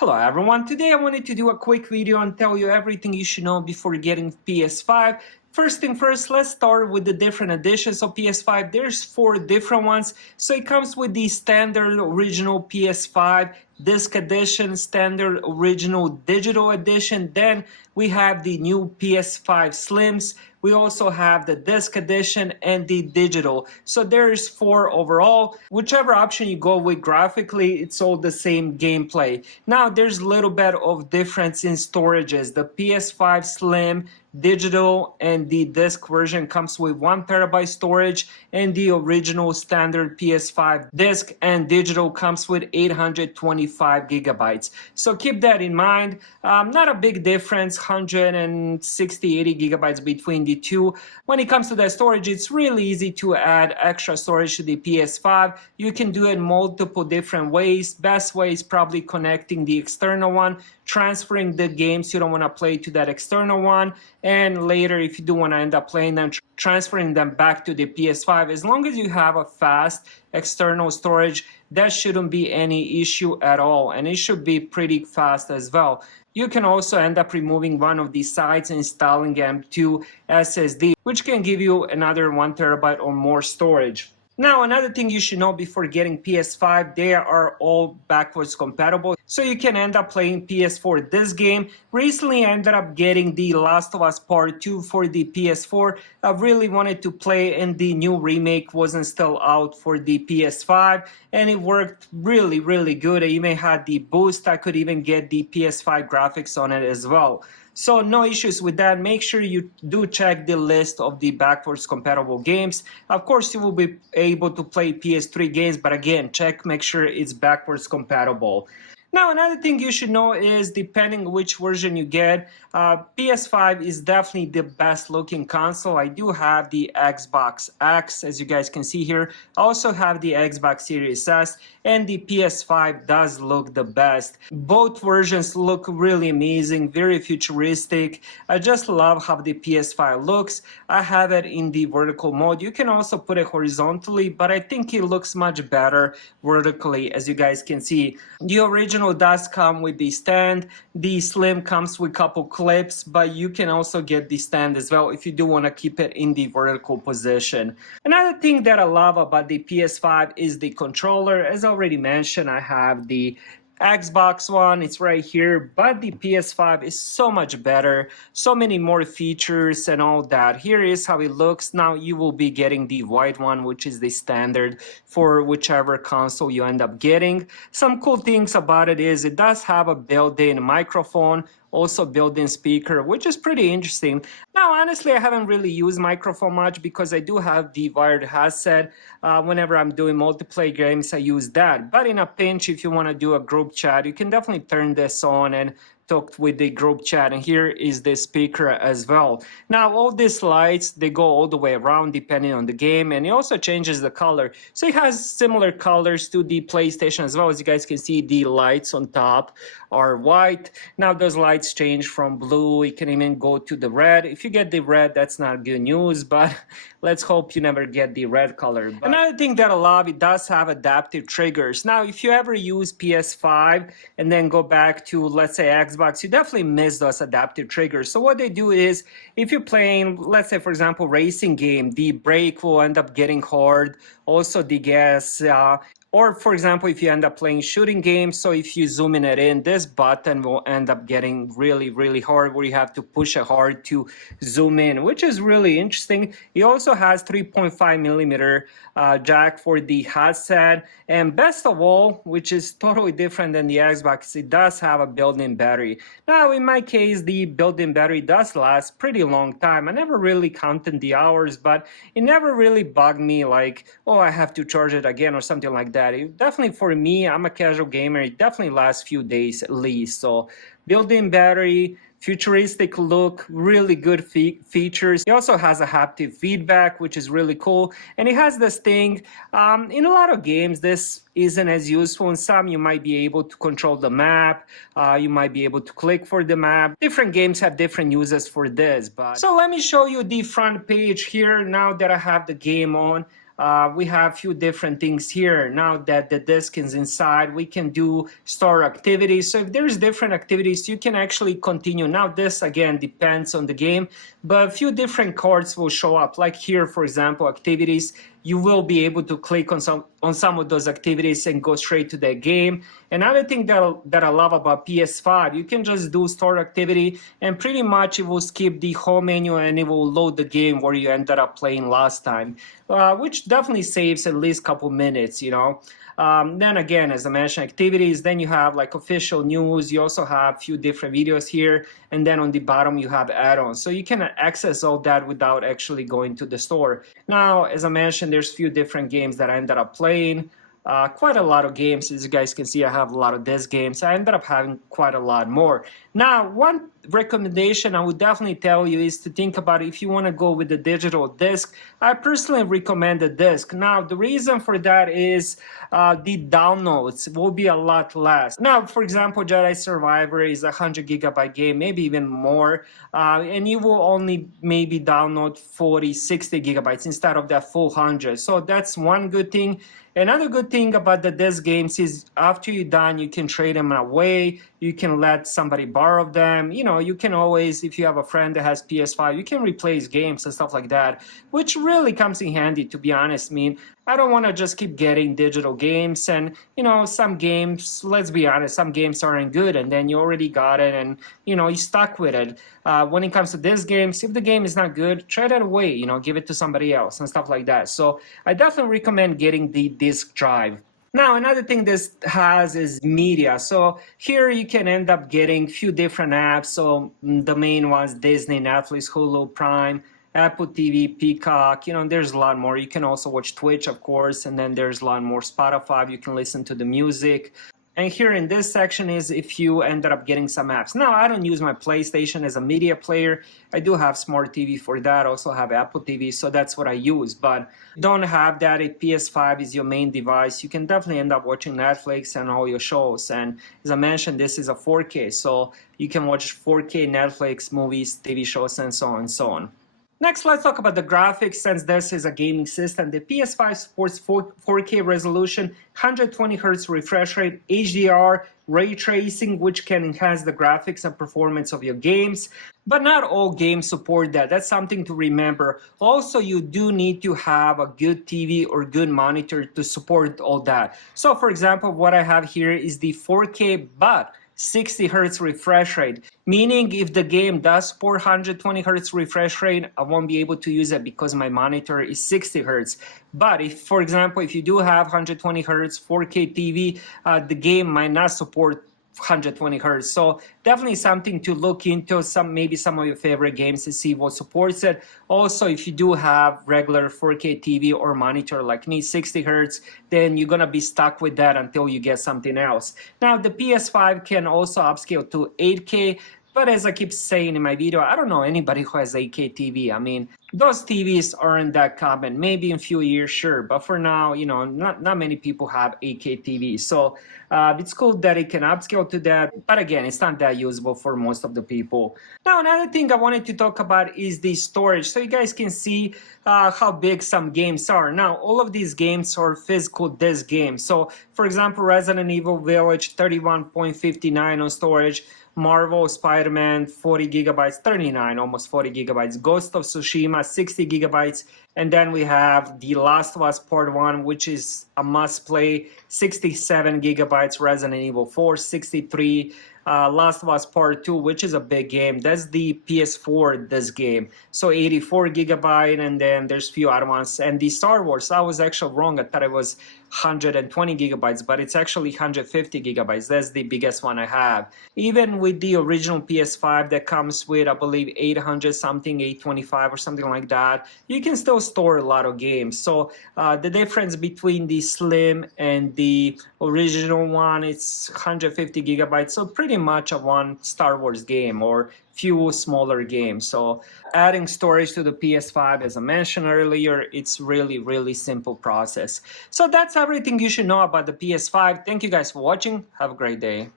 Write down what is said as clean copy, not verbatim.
Hello everyone, today I wanted to do a quick video and tell you everything you should know before getting PS5. First thing first, let's start with the different editions of PS5. There's 4 different ones. So it comes with the standard original PS5, disc edition, standard original digital edition. Then we have the new PS5 Slims. We also have the disc edition and the digital. So there's 4 overall. Whichever option you go with graphically, it's all the same gameplay. Now there's a little bit of difference in storages. The PS5 Slim digital and the disc version comes with 1 terabyte storage, and the original standard PS5 disc and digital comes with 825 gigabytes. So keep that in mind. Not a big difference, 160-80 gigabytes between the two. When it comes to the storage, it's really easy to add extra storage to the PS5. You can do it multiple different ways. Best way is probably connecting the external one, transferring the games you don't want to play to that external one, and later if you do want to end up playing them, transferring them back to the PS5. As long as you have a fast external storage, that shouldn't be any issue at all, and it should be pretty fast as well. You can also end up removing one of these sides and installing M2 SSD, which can give you another 1 terabyte or more storage. Now, another thing you should know before getting PS5, they are all backwards compatible. So you can end up playing PS4 this game. Recently I ended up getting The Last of Us Part 2 for the PS4. I really wanted to play, and the new remake wasn't still out for the PS5. And it worked really good. I even had the boost. I could even get the PS5 graphics on it as well. So no issues with that. Make sure you do check the list of the backwards compatible games. Of course, you will be able to play PS3 games, but again, make sure it's backwards compatible. Now, another thing you should know is, depending which version you get, PS5 is definitely the best looking console. I do have the Xbox X, as you guys can see here. I also have the Xbox Series S, and the PS5 does look the best. Both versions look really amazing, very futuristic. I just love how the PS5 looks. I have it in the vertical mode. You can also put it horizontally, but I think it looks much better vertically, as you guys can see. The original does come with the stand. The Slim comes with a couple clips, but you can also get the stand as well if you do want to keep it in the vertical position. Another thing that I love about the PS5 is the controller. As I already mentioned, I have the Xbox One, it's right here, but the PS5 is so much better, so many more features and all that. Here is how it looks. Now you will be getting the white one, which is the standard for whichever console you end up getting. Some cool things about it is it does have a built-in microphone, also built-in speaker, which is pretty interesting. Now, honestly, I haven't really used microphone much because I do have the wired headset. Whenever I'm doing multiplayer games, I use that. But in a pinch, if you want to do a group chat, you can definitely turn this on and talk with the group chat, and here is the speaker as well. Now all these lights, they go all the way around depending on the game, and it also changes the color. So it has similar colors to the PlayStation as well. As you guys can see, the lights on top are white. Now those lights change from blue. It can even go to the red. If you get the red, that's not good news, but let's hope you never get the red color. But another thing that I love, it does have adaptive triggers. Now if you ever use PS5 and then go back to, let's say, Xbox, you definitely miss those adaptive triggers. So what they do is, if you're playing, let's say for example, racing game, the brake will end up getting hard, also the gas, or for example, if you end up playing shooting games, so if you zoom in it in, this button will end up getting really hard, where you have to push it hard to zoom in, which is really interesting. It also has 3.5 millimeter jack for the headset, and best of all, which is totally different than the Xbox, it does have a built-in battery. Now in my case, the built-in battery does last pretty long time. I never really counted the hours, but it never really bugged me like, oh, I have to charge it again or something like that. It definitely, for me, I'm a casual gamer, it definitely lasts few days at least. So built-in battery, futuristic look, really good features. It also has a haptic feedback, which is really cool. And it has this thing, in a lot of games, this isn't as useful. In some, you might be able to control the map, you might be able to click for the map. Different games have different uses for this. So let me show you the front page here now that I have the game on. We have a few different things here. Now that the disk is inside, we can do store activities. So if there's different activities, you can actually continue. Now this again depends on the game, but a few different cards will show up. Like here, for example, activities. You will be able to click on some of those activities and go straight to the game. Another thing that I love about PS5, you can just do store activity and pretty much it will skip the home menu and it will load the game where you ended up playing last time, which definitely saves at least a couple minutes, you know. Then again, as I mentioned, activities, then you have like official news. You also have a few different videos here. And then on the bottom, you have add-ons. So you can access all that without actually going to the store. Now, as I mentioned, there's a few different games that I ended up playing. Quite a lot of games. As you guys can see, I have a lot of disc games. I ended up having quite a lot more. Now, one recommendation I would definitely tell you is to think about if you want to go with the digital disc. I personally recommend the disc. Now, the reason for that is the downloads will be a lot less. Now, for example, Jedi Survivor is a 100 gigabyte game, maybe even more, and you will only maybe download 40, 60 gigabytes instead of that full 100. So that's one good thing. Another good thing about the disc games is after you're done, you can trade them away. You can let somebody borrow them. You know, you can always, if you have a friend that has PS5, you can replace games and stuff like that, which really comes in handy, to be honest. I mean, I don't want to just keep getting digital games. And, you know, some games, let's be honest, some games aren't good. And then you already got it and, you know, you're stuck with it. When it comes to disc games, if the game is not good, trade it away, you know, give it to somebody else and stuff like that. So I definitely recommend getting the disc drive. Now, another thing this has is media. So here you can end up getting a few different apps. So the main ones, Disney, Netflix, Hulu, Prime, Apple TV, Peacock, you know, there's a lot more. You can also watch Twitch, of course, and then there's a lot more Spotify. You can listen to the music. And here in this section is if you ended up getting some apps. Now, I don't use my PlayStation as a media player. I do have Smart TV for that. I also have Apple TV, so that's what I use. But don't have that if PS5 is your main device. You can definitely end up watching Netflix and all your shows. And as I mentioned, this is a 4K, so you can watch 4K Netflix, movies, TV shows, and so on and so on. Next, let's talk about the graphics. Since this is a gaming system, the PS5 supports 4K resolution, 120 Hz refresh rate, HDR, ray tracing, which can enhance the graphics and performance of your games. But not all games support that. That's something to remember. Also, you do need to have a good TV or good monitor to support all that. So, for example, what I have here is the 4K, but 60 Hz refresh rate, meaning if the game does support 120 Hz refresh rate, I won't be able to use it because my monitor is 60 Hz. But if, for example, if you do have 120 Hz 4K TV, the game might not support 120 Hz. So definitely something to look into, maybe some of your favorite games to see what supports it. Also, if you do have regular 4K TV or monitor like me, 60 Hz, then you're going to be stuck with that until you get something else. Now, the PS5 can also upscale to 8K. But as I keep saying in my video, I don't know anybody who has 8K TV. I mean, those TVs aren't that common. Maybe in a few years, sure. But for now, you know, not many people have 8K TV. So it's cool that it can upscale to that. But again, it's not that usable for most of the people. Now, another thing I wanted to talk about is the storage. So you guys can see how big some games are. Now, all of these games are physical disc games. So, for example, Resident Evil Village, 31.59 on storage. Marvel Spider-Man 40 gigabytes, 39, almost 40 gigabytes. Ghost of Tsushima 60 gigabytes. And then we have The Last of Us Part 1, which is a must play, 67 gigabytes. Resident Evil 4 63. Last of Us Part 2, which is a big game. That's the PS4 this game. So 84 gigabyte, and then there's a few other ones. And the Star Wars, I was actually wrong. I thought it was 120 gigabytes, but it's actually 150 gigabytes. That's the biggest one I have. Even with the original PS5 that comes with, I believe, 800 something, 825 or something like that, you can still store a lot of games. So the difference between the Slim and the original one, it's 150 gigabytes. So pretty much a one Star Wars game or few smaller games. So adding storage to the PS5, as I mentioned earlier, it's really simple process. So that's everything you should know about the PS5. Thank you guys for watching. Have a great day.